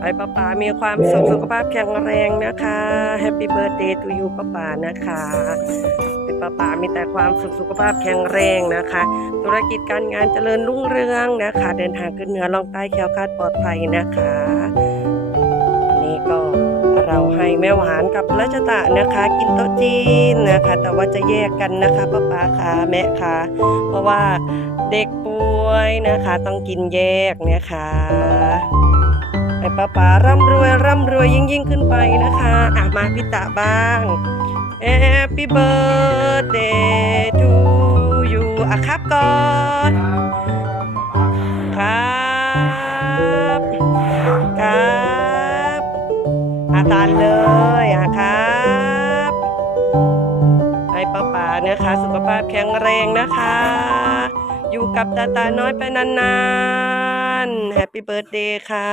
ไปป้าป๋ามีความสุขสุขภาพแข็งแรงนะคะแฮปปี้เบิร์ดเดย์ทูยูป้าป๋านะคะให้ป้าป๋ามีแต่ความสุขสุขภาพแข็งแรงนะคะ ธุรกิจการงานเจริญรุ่งเรืองนะคะ เดินทางขึ้นเหนือลองใต้แคล้วคลาดปลอดภัยนะคะอันนี่ก็เราให้แม่หวานกับรัชตะนะคะ กินโต๊ะจีน นะคะ แต่ว่าจะแยกกันนะคะป้าป๋าค่ะแม่ค่ะ เพราะว่าเด็กป่วยนะคะ ต้องกินแยกนะคะให้ป้าป๋าร่ำรวยร่ำรวยยิ่งยิ่งขึ้นไปนะคะอะมาพิตะบ้าง Happy birthday to you อะครับก่อนครับครับอาตานเลยอะครับ ให้ป้าป๋านะคะ สุขภาพแข็งแรงนะคะ อยู่กับตาตาน้อยไปนานๆแฮปปี้เบิร์ดเดย์ค่ะ